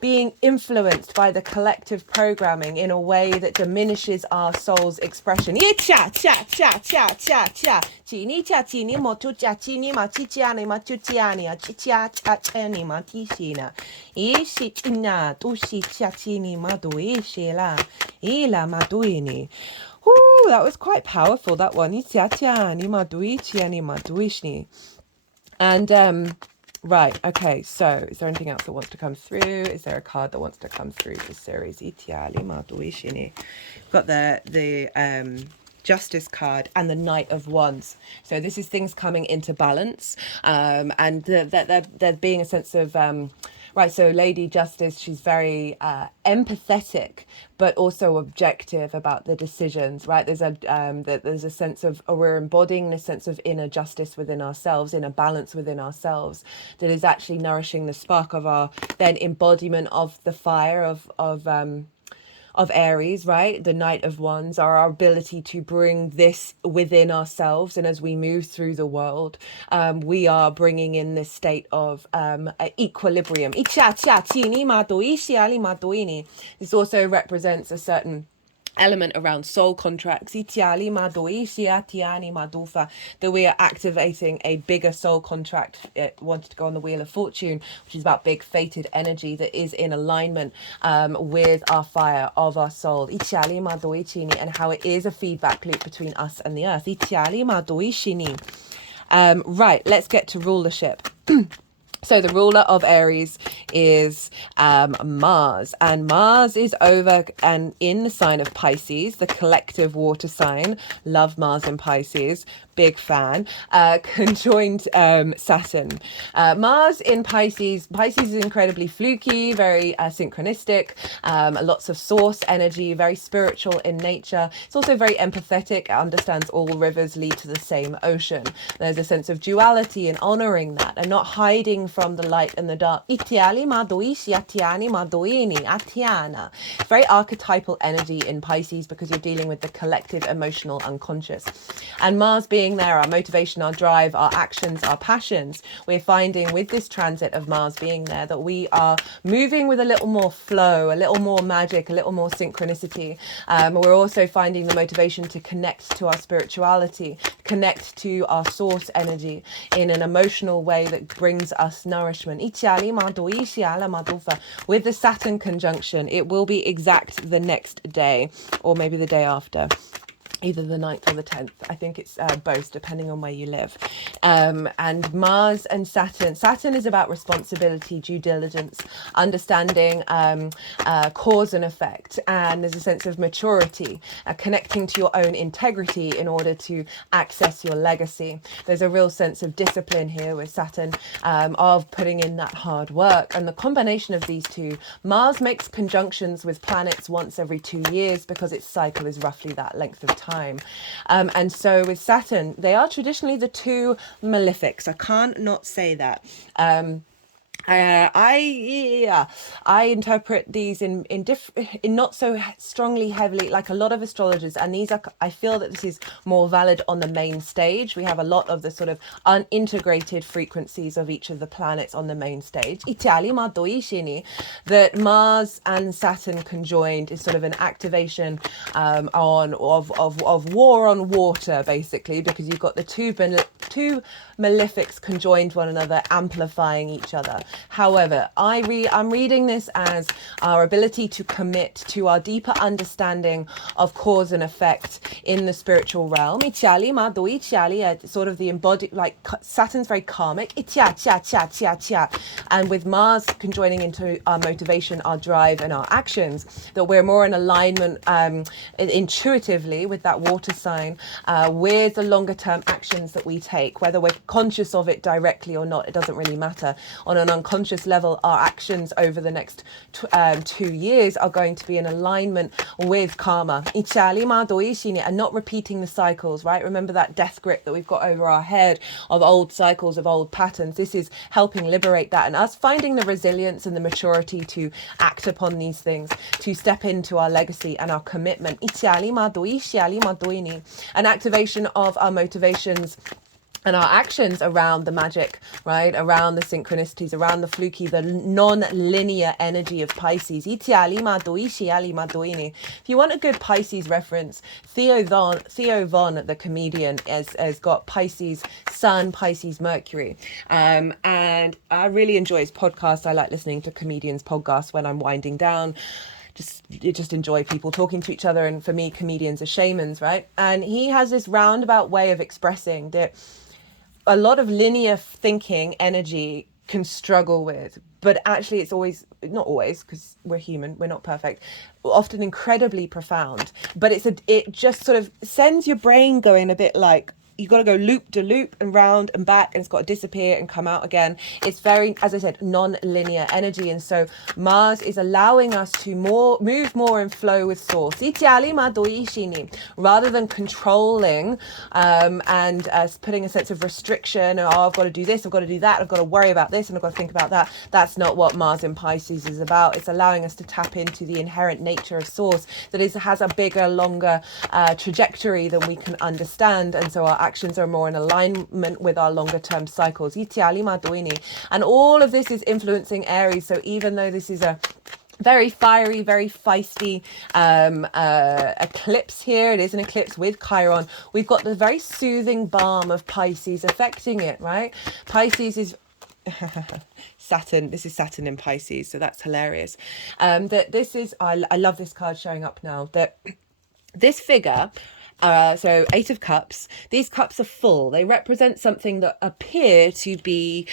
being influenced by the collective programming in a way that diminishes our soul's expression. Ooh, that was quite powerful, that one. And right, okay, so is there anything else that wants to come through? Is there a card that wants to come through for series? We've got the Justice card and the Knight of Wands. So this is things coming into balance, and there being a sense of right, so Lady Justice, she's very empathetic, but also objective about the decisions, right? There's a sense of, we're embodying a sense of inner justice within ourselves, inner balance within ourselves, that is actually nourishing the spark of our then embodiment of the fire of Aries, right? The Knight of Wands, are our ability to bring this within ourselves. And as we move through the world, we are bringing in this state of equilibrium. This also represents a certain element around soul contracts, that we are activating a bigger soul contract. It wanted to go on the Wheel of Fortune, which is about big fated energy that is in alignment with our fire of our soul, and how it is a feedback loop between us and the earth. Right, let's get to rulership. So the ruler of Aries is Mars, and Mars is over and in the sign of Pisces, the collective water sign. Love Mars in Pisces, big fan. Conjoined Saturn. Mars in Pisces. Pisces is incredibly fluky, very synchronistic, lots of source energy, very spiritual in nature. It's also very empathetic. It understands all rivers lead to the same ocean. There's a sense of duality and honoring that and not hiding from the light and the dark. Itiali madoishi atiani madoini atiana. Very archetypal energy in Pisces because you're dealing with the collective emotional unconscious. And Mars being there, our motivation, our drive, our actions, our passions, we're finding with this transit of Mars being there that we are moving with a little more flow, a little more magic, a little more synchronicity. We're also finding the motivation to connect to our spirituality, connect to our source energy in an emotional way that brings us nourishment. With the Saturn conjunction, it will be exact the next day or maybe the day after. Either the 9th or the 10th. I think it's both, depending on where you live. And Mars and Saturn. Saturn is about responsibility, due diligence, understanding cause and effect. And there's a sense of maturity, connecting to your own integrity in order to access your legacy. There's a real sense of discipline here with Saturn, of putting in that hard work. And the combination of these two, Mars makes conjunctions with planets once every 2 years because its cycle is roughly that length of time. And so with Saturn, they are traditionally the two malefics. I can't not say that. I interpret these in not so strongly heavily like a lot of astrologers, and these are, I feel that this is more valid on the main stage. We have a lot of the sort of unintegrated frequencies of each of the planets on the main stage. That Mars and Saturn conjoined is sort of an activation of war on water, basically, because you've got the two malefics conjoined one another, amplifying each other. However, I'm reading this as our ability to commit to our deeper understanding of cause and effect in the spiritual realm. Sort of the embodied, like Saturn's very karmic. And with Mars conjoining into our motivation, our drive, and our actions, that we're more in alignment intuitively with that water sign, with the longer term actions that we take, whether we're conscious of it directly or not, it doesn't really matter. On an unconscious level, our actions over the next 2 years are going to be in alignment with karma and not repeating the cycles, right? Remember that death grip that we've got over our head of old cycles, of old patterns. This is helping liberate that, and us finding the resilience and the maturity to act upon these things, to step into our legacy and our commitment. An activation of our motivations and our actions around the magic, right? Around the synchronicities, around the fluky, the non-linear energy of Pisces. If you want a good Pisces reference, Theo Von, the comedian, has got Pisces Sun, Pisces Mercury. And I really enjoy his podcast. I like listening to comedians' podcasts when I'm winding down. Just enjoy people talking to each other. And for me, comedians are shamans, right? And he has this roundabout way of expressing that a lot of linear thinking energy can struggle with, but actually it's always, not always, because we're human, we're not perfect, often incredibly profound. But it just sort of sends your brain going a bit like, you've got to go loop to loop and round and back, and it's got to disappear and come out again. It's very, as I said, non-linear energy. And so Mars is allowing us to move more in flow with source, rather than controlling and putting a sense of restriction. Oh, I've got to do this, I've got to do that, I've got to worry about this, and I've got to think about that. That's not what Mars in Pisces is about. It's allowing us to tap into the inherent nature of source that has a bigger, longer trajectory than we can understand. And so our actions are more in alignment with our longer term cycles. And all of this is influencing Aries. So even though this is a very fiery, very feisty eclipse here, it is an eclipse with Chiron, we've got the very soothing balm of Pisces affecting it, right? Pisces is Saturn. This is Saturn in Pisces, so that's hilarious. That this is, I love this card showing up now, that this figure So 8 of Cups. These cups are full. They represent something that appear to be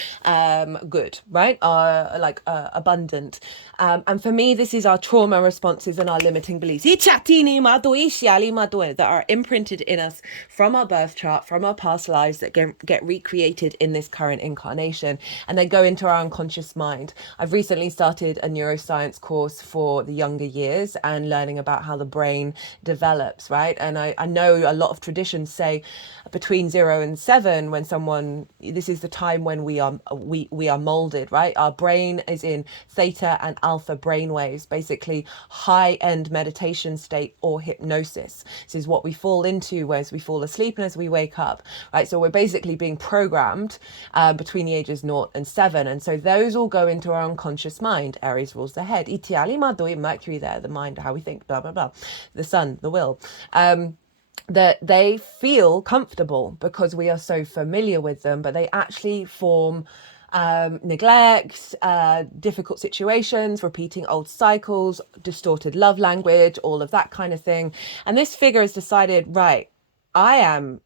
good, right? Abundant. And for me, this is our trauma responses and our limiting beliefs that are imprinted in us from our birth chart, from our past lives, that get recreated in this current incarnation, and they go into our unconscious mind. I've recently started a neuroscience course for the younger years and learning about how the brain develops, right? And I know a lot of traditions say between 0 and 7, when this is the time when we are molded, right? Our brain is in theta and alpha brain waves, basically high-end meditation state or hypnosis. This is what we fall into as we fall asleep and as we wake up, right? So we're basically being programmed between the ages 0 and 7, and so those all go into our unconscious mind. Aries rules the head, Mercury there, the mind, how we think, blah blah blah, the sun, the will. That they feel comfortable because we are so familiar with them, but they actually form neglect, difficult situations, repeating old cycles, distorted love language, all of that kind of thing. And this figure has decided, right, I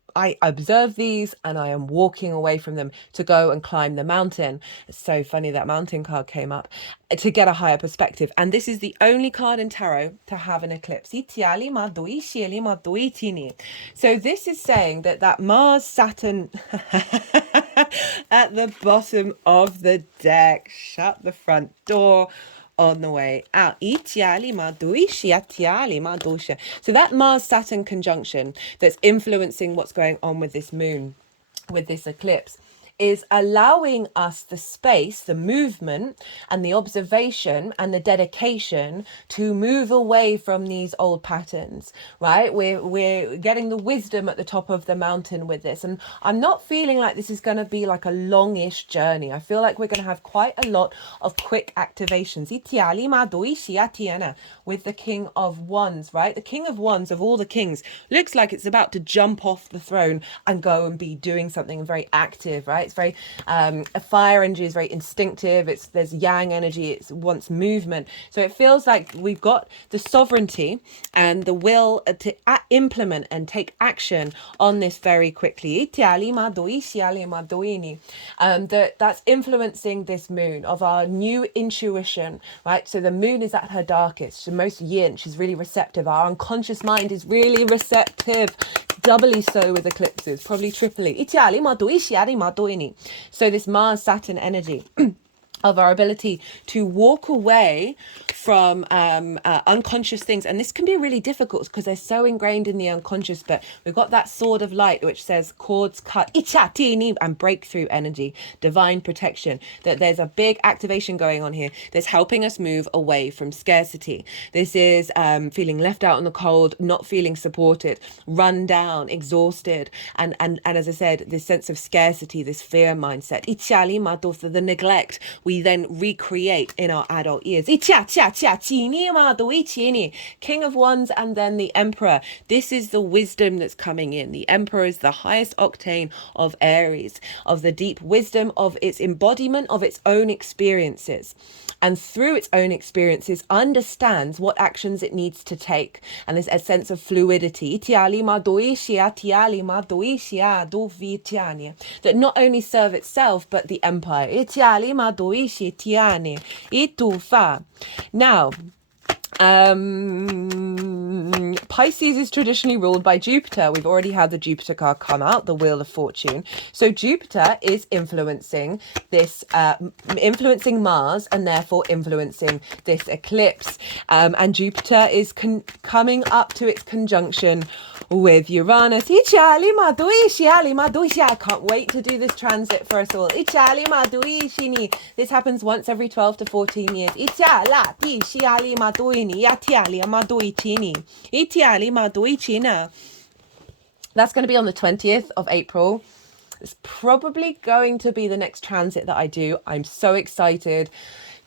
observe these and I am walking away from them to go and climb the mountain. It's so funny that mountain card came up, to get a higher perspective. And this is the only card in tarot to have an eclipse. So this is saying that Mars Saturn at the bottom of the deck, shut the front door on the way out. So that Mars Saturn conjunction that's influencing what's going on with this moon, with this eclipse, is allowing us the space, the movement and the observation and the dedication to move away from these old patterns, right? We're getting the wisdom at the top of the mountain with this. And I'm not feeling like this is going to be like a longish journey. I feel like we're going to have quite a lot of quick activations. With the King of Wands, right? The King of Wands, of all the kings, looks like it's about to jump off the throne and go and be doing something very active, right? It's very a fire energy is very instinctive. There's yang energy. It wants movement. So it feels like we've got the sovereignty and the will to implement and take action on this very quickly. That's influencing this moon of our new intuition, right? So the moon is at her darkest. She's most yin. She's really receptive. Our unconscious mind is really receptive. Doubly so with eclipses, probably triply. So this Mars Saturn energy of our ability to walk away from unconscious things. And this can be really difficult because they're so ingrained in the unconscious, but we've got that sword of light which says cords cut and breakthrough energy, divine protection, that there's a big activation going on here that's helping us move away from scarcity. This is feeling left out in the cold, not feeling supported, run down, exhausted, and as I said, this sense of scarcity, this fear mindset, the neglect we then recreate in our adult years. King of Wands and then the Emperor. This is the wisdom that's coming in. The Emperor is the highest octane of Aries, of the deep wisdom of its embodiment of its own experiences. And through its own experiences understands what actions it needs to take. And there's a sense of fluidity. That not only serve itself, but the empire. Now, Pisces is traditionally ruled by Jupiter. We've already had the Jupiter card come out, the Wheel of Fortune. So Jupiter is influencing this, influencing Mars and therefore influencing this eclipse. And Jupiter is coming up to its conjunction with Uranus. I can't wait to do this transit for us all. This happens once every 12 to 14 years. That's going to be on the 20th of April. It's probably going to be the next transit that I do. I'm so excited.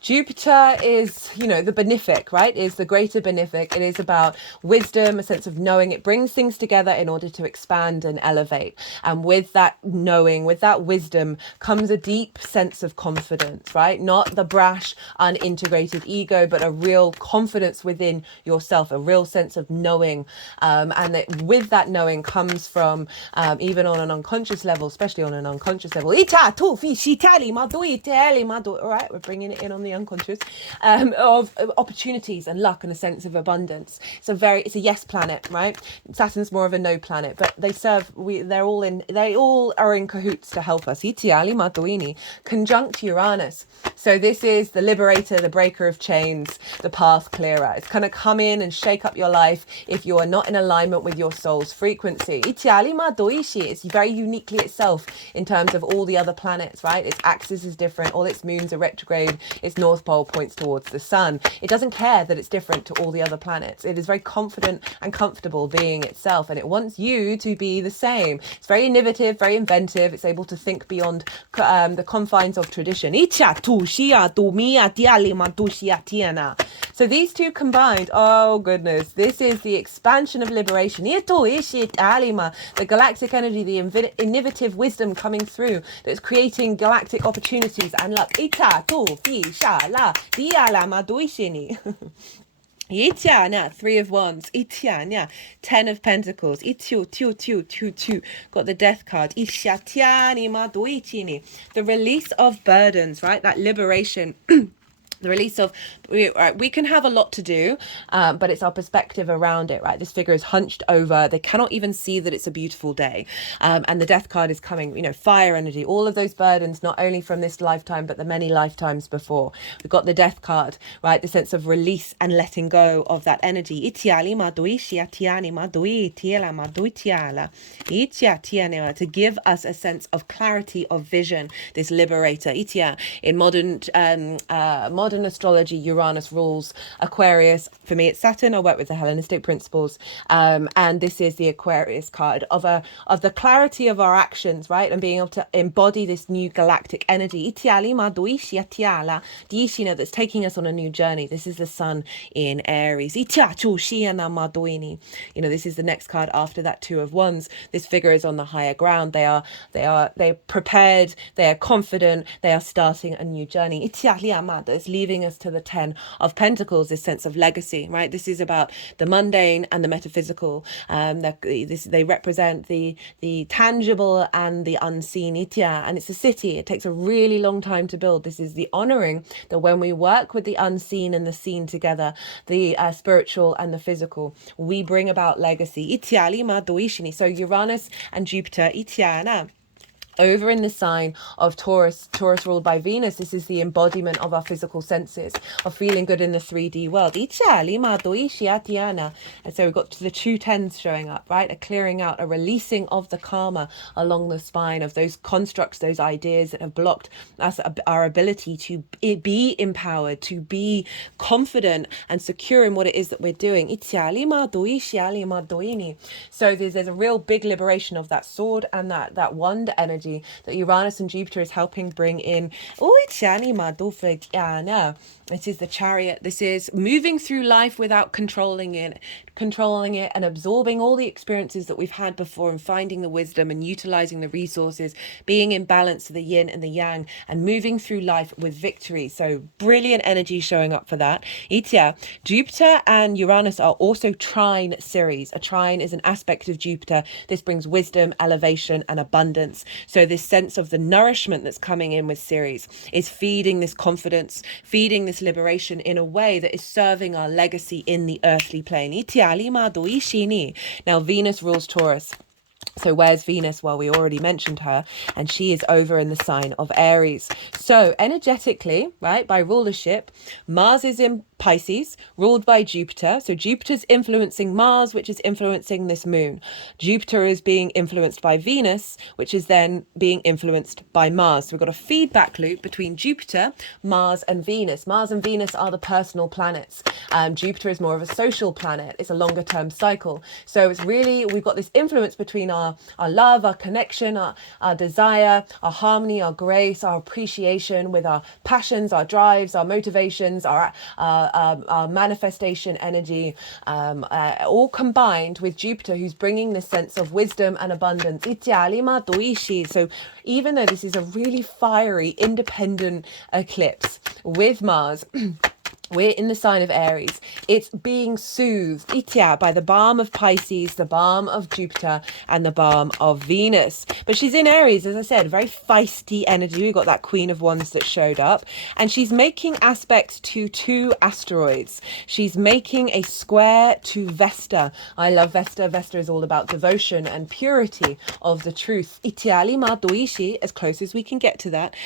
Jupiter is, you know, the benefic, right? Is the greater benefic. It is about wisdom, a sense of knowing. It brings things together in order to expand and elevate. And with that knowing, with that wisdom, comes a deep sense of confidence, right? Not the brash, unintegrated ego, but a real confidence within yourself, a real sense of knowing. And that with that knowing comes from, even on an unconscious level, especially on an unconscious level. All right, we're bringing it in on the unconscious, of opportunities and luck and a sense of abundance. It's a yes planet, right? Saturn's more of a no planet, but they all are in cahoots to help us. Conjunct Uranus. So this is the liberator, the breaker of chains, the path clearer. It's going to come in and shake up your life if you are not in alignment with your soul's frequency. It's very uniquely itself in terms of all the other planets, right? Its axis is different, all its moons are retrograde, its north pole points towards the sun. It doesn't care that it's different to all the other planets. It is very confident and comfortable being itself, and it wants you to be the same. It's very innovative, very inventive. It's able to think beyond the confines of tradition. So these two combined, oh goodness, this is the expansion of liberation. The galactic energy, the innovative wisdom coming through that's creating galactic opportunities and luck. Three of Wands, 10 of Pentacles, got the Death card, the release of burdens, right? That liberation. The release of, we can have a lot to do, but it's our perspective around it, right? This figure is hunched over. They cannot even see that it's a beautiful day. And the Death card is coming, you know, fire energy, all of those burdens, not only from this lifetime, but the many lifetimes before. We've got the Death card, right? The sense of release and letting go of that energy. To give us a sense of clarity of vision, this liberator. In modern astrology, Uranus rules Aquarius. For me, it's Saturn. I work with the Hellenistic principles, and this is the Aquarius card of the clarity of our actions, right, and being able to embody this new galactic energy. That's taking us on a new journey. This is the Sun in Aries. You know, this is the next card after that Two of Wands. This figure is on the higher ground. They're prepared. They are confident. They are starting a new journey. It's leaving us to the 10 of Pentacles, this sense of legacy, right? This is about the mundane and the metaphysical. They represent the tangible and the unseen. And it's a city. It takes a really long time to build. This is the honoring that when we work with the unseen and the seen together, the spiritual and the physical, we bring about legacy. So Uranus and Jupiter, over in the sign of Taurus ruled by Venus, this is the embodiment of our physical senses, of feeling good in the 3D world. And so we've got the two tens showing up, right? A clearing out, a releasing of the karma along the spine of those constructs, those ideas that have blocked us, our ability to be empowered, to be confident and secure in what it is that we're doing. So there's a real big liberation of that sword and that wand energy that Uranus and Jupiter is helping bring in. This is the Chariot. This is moving through life without controlling it and absorbing all the experiences that we've had before and finding the wisdom and utilizing the resources, being in balance to the yin and the yang, and moving through life with victory. So brilliant energy showing up for that. Jupiter and Uranus are also trine Ceres. A trine is an aspect of Jupiter. This brings wisdom, elevation, and abundance. So this sense of the nourishment that's coming in with Ceres is feeding this confidence, feeding this liberation in a way that is serving our legacy in the earthly plane. Now Venus rules Taurus. So where's Venus? Well, we already mentioned her, and she is over in the sign of Aries. So energetically, right, by rulership, Mars is in Pisces, ruled by Jupiter. So Jupiter's influencing Mars, which is influencing this moon. Jupiter is being influenced by Venus, which is then being influenced by Mars. So we've got a feedback loop between Jupiter, Mars and Venus. Mars and Venus are the personal planets. Jupiter is more of a social planet. It's a longer term cycle. So it's really, we've got this influence between between our love, our connection, our desire, our harmony, our grace, our appreciation with our passions, our drives, our motivations, our manifestation energy, all combined with Jupiter, who's bringing this sense of wisdom and abundance. So even though this is a really fiery, independent eclipse with Mars, we're in the sign of Aries. It's being soothed by the balm of Pisces, the balm of Jupiter, and the balm of Venus. But she's in Aries, as I said, very feisty energy. We've got that Queen of Wands that showed up. And she's making aspects to 2 asteroids. She's making a square to Vesta. I love Vesta. Vesta is all about devotion and purity of the truth. As close as we can get to that.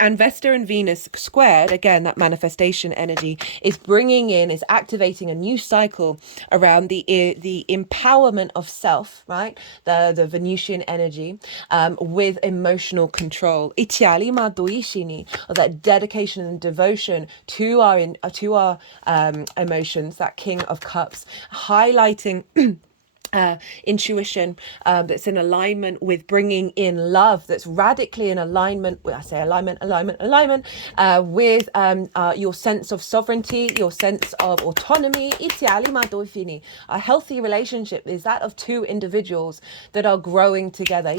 And Vesta and Venus squared, again, that manifestation energy, is activating a new cycle around the empowerment of self, right? The Venusian energy, with emotional control. Or that dedication and devotion to our emotions, that King of Cups, highlighting intuition that's in alignment with bringing in love, that's radically in alignment with, with your sense of sovereignty, your sense of autonomy. A healthy relationship is that of 2 individuals that are growing together,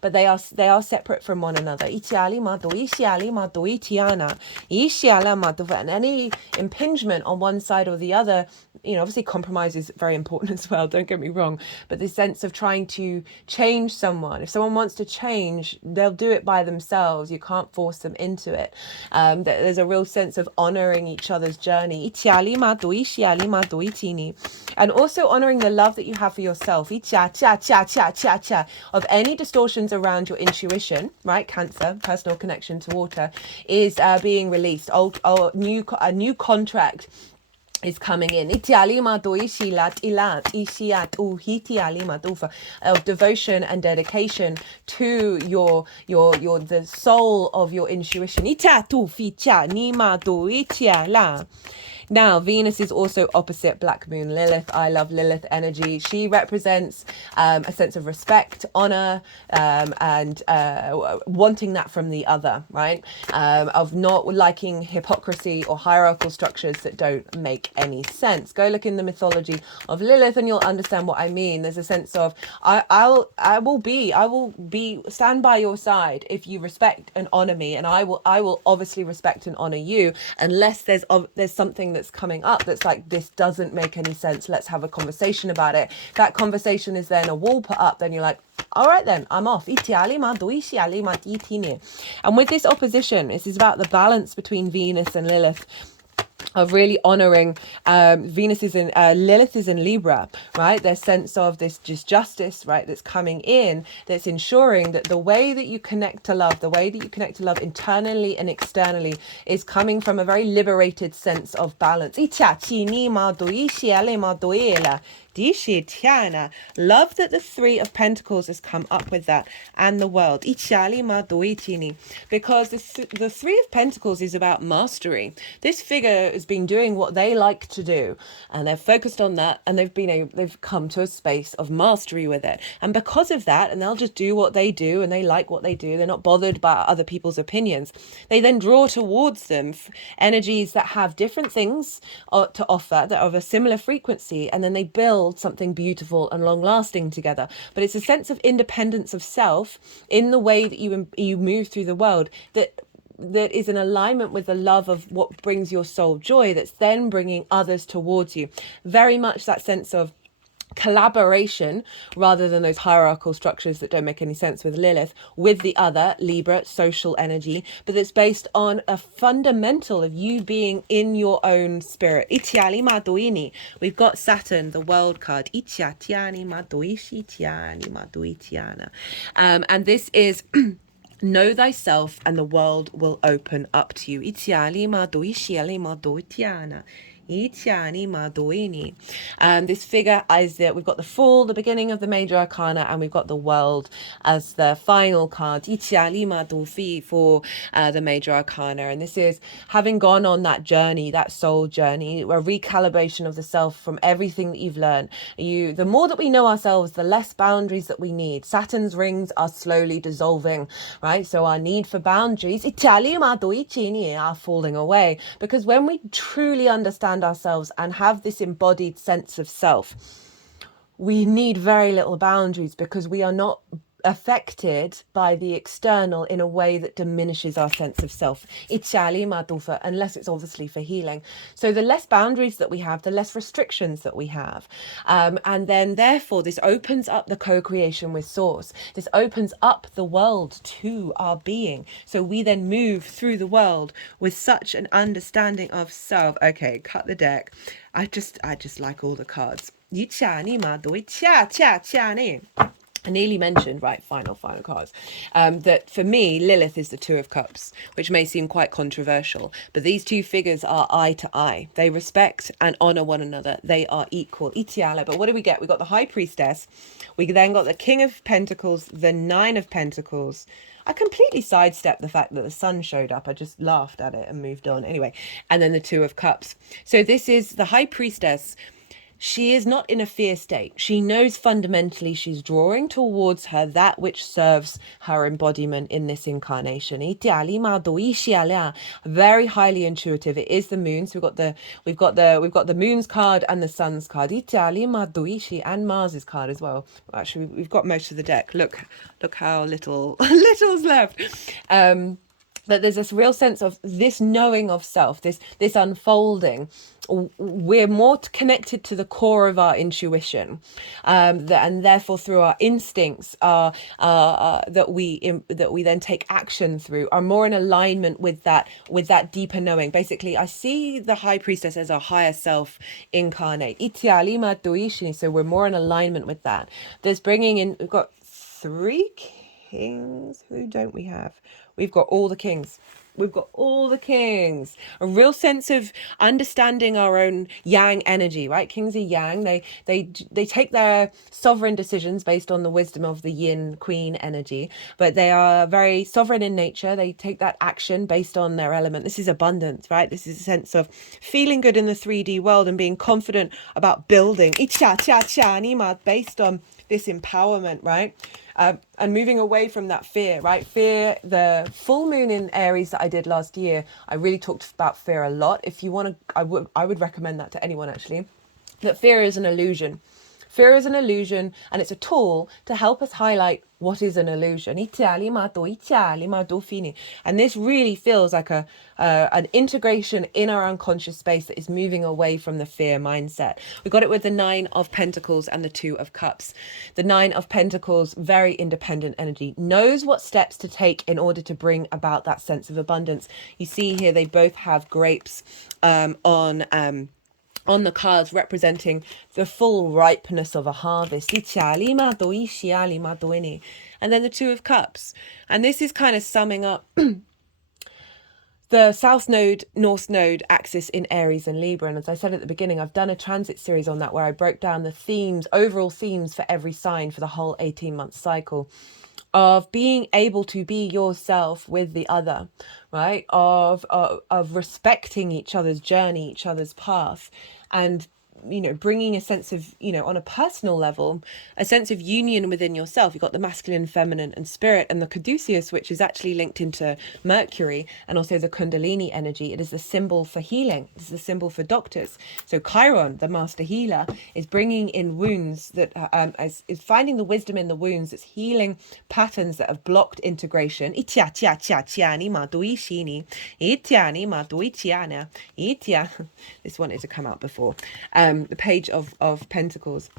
but they are separate from one another. And any impingement on one side or the other, obviously compromise is very important as well, don't get me wrong, but the sense of trying to change someone, if someone wants to change, they'll do it by themselves. You can't force them into it. There's a real sense of honoring each other's journey, and also honoring the love that you have for yourself, of any distortions around your intuition, right? Cancer, personal connection to water, is being released. A new contract is coming in of devotion and dedication to the soul of your intuition. Now, Venus is also opposite Black Moon Lilith. I love Lilith energy. She represents a sense of respect, honor, and wanting that from the other, right? Of not liking hypocrisy or hierarchical structures that don't make any sense. Go look in the mythology of Lilith and you'll understand what I mean. There's a sense of I will stand by your side if you respect and honor me, and I will obviously respect and honor you, unless there's something that's coming up that's like, this doesn't make any sense, let's have a conversation about it. That conversation is then a wall put up, then you're like, all right then, I'm off. And with this opposition, this is about the balance between Venus and Lilith, of really honoring Lilith is in Libra, right? Their sense of this just justice, right, that's coming in, that's ensuring that the way that you connect to love, internally and externally, is coming from a very liberated sense of balance. Love that the 3 of Pentacles has come up with that, and the world. Because the 3 of Pentacles is about mastery. This figure has been doing what they like to do, and they're focused on that, and they've come to a space of mastery with it. And because of that, and they'll just do what they do, and they like what they do, they're not bothered by other people's opinions. They then draw towards them energies that have different things to offer, that are of a similar frequency, and then they build something beautiful and long lasting together. But it's a sense of independence of self in the way that you move through the world, that is in alignment with the love of what brings your soul joy, that's then bringing others towards you. Very much that sense of collaboration rather than those hierarchical structures that don't make any sense with Lilith, with the other Libra social energy, but it's based on a fundamental of you being in your own spirit. We've got Saturn, the world card, and this is know thyself and the world will open up to you. This figure is that we've got the Fool, the beginning of the major arcana, and we've got the World as the final card for the major arcana. And this is having gone on that journey, that soul journey, a recalibration of the self from everything that you've learned. The more that we know ourselves, the less boundaries that we need. Saturn's rings are slowly dissolving, right? So our need for boundaries are falling away, because when we truly understand ourselves and have this embodied sense of self, we need very little boundaries, because we are not affected by the external in a way that diminishes our sense of self, unless it's obviously for healing. So the less boundaries that we have, the less restrictions that we have, and then therefore this opens up the co-creation with source. This opens up the world to our being, so we then move through the world with such an understanding of self. Okay, cut the deck. I just like all the cards. I nearly mentioned, right, final cards, that for me, Lilith is the Two of Cups, which may seem quite controversial, but these two figures are eye to eye. They respect and honor one another. They are equal. Itiala. But what do we get? We got the High Priestess. We then got the King of Pentacles, the Nine of Pentacles. I completely sidestepped the fact that the sun showed up. I just laughed at it and moved on. Anyway, and then the Two of Cups. So this is the High Priestess. She is not in a fear state. She knows fundamentally she's drawing towards her that which serves her embodiment in this incarnation. Very highly intuitive. It is the moon. So we've got the moon's card and the sun's card. And Mars's card as well. Actually, we've got most of the deck. Look how little's left. But there's this real sense of this knowing of self, this unfolding. We're more connected to the core of our intuition, and therefore through our instincts that we then take action through, are more in alignment with that deeper knowing. Basically, I see the High Priestess as our higher self incarnate. So we're more in alignment with that. There's bringing in. We've got 3 kings. Who don't we have? We've got all the kings. We've got all the kings. A real sense of understanding our own yang energy, right? Kings are yang. They take their sovereign decisions based on the wisdom of the yin queen energy, but they are very sovereign in nature. They take that action based on their element. This is abundance, right? This is a sense of feeling good in the 3D world and being confident about building based on this empowerment, right? And moving away from that fear, right? Fear, the full moon in Aries that I did last year, I really talked about fear a lot. If you want to, I would recommend that to anyone actually, that fear is an illusion. Fear is an illusion, and it's a tool to help us highlight what is an illusion. And this really feels like an integration in our unconscious space that is moving away from the fear mindset. We got it with the 9 of Pentacles and the 2 of Cups. The 9 of Pentacles, very independent energy, knows what steps to take in order to bring about that sense of abundance. You see here, they both have grapes on the cards, representing the full ripeness of a harvest. And then the 2 of Cups. And this is kind of summing up the South Node, North Node axis in Aries and Libra. And as I said at the beginning, I've done a transit series on that where I broke down the themes, overall themes for every sign for the whole 18-month cycle, of being able to be yourself with the other, right? Of respecting each other's journey, each other's path, and bringing a sense of, on a personal level, a sense of union within yourself. You've got the masculine, feminine, and spirit, and the caduceus, which is actually linked into Mercury, and also the Kundalini energy. It is the symbol for healing. It's the symbol for doctors. So Chiron, the master healer, is bringing in wounds that is finding the wisdom in the wounds. It's healing patterns that have blocked integration. This wanted to come out before. The Page of Pentacles,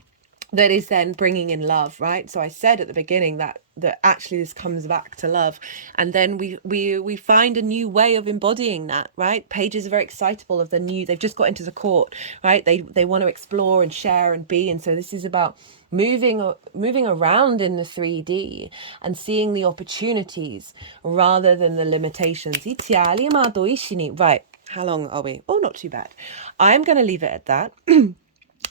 that is then bringing in love, right? So I said at the beginning that actually this comes back to love, and then we find a new way of embodying that, right? Pages are very excitable of the new. They've just got into the court, right? They want to explore and share and be, and so this is about moving around in the 3D and seeing the opportunities rather than the limitations. Right. How long are we? Oh, not too bad. I'm going to leave it at that.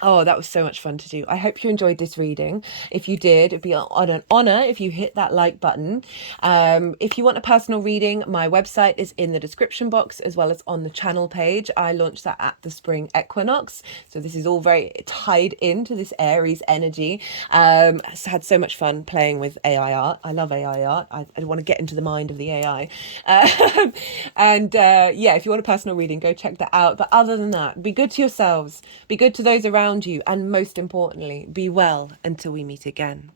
Oh, that was so much fun to do. I hope you enjoyed this reading. If you did, it'd be an honor if you hit that like button. If you want a personal reading, my website is in the description box as well as on the channel page. I launched that at the spring equinox. So this is all very tied into this Aries energy. Had so much fun playing with AI art. I love AI art. I want to get into the mind of the AI. Yeah, if you want a personal reading, go check that out. But other than that, be good to yourselves, be good to those around you, and most importantly, be well until we meet again.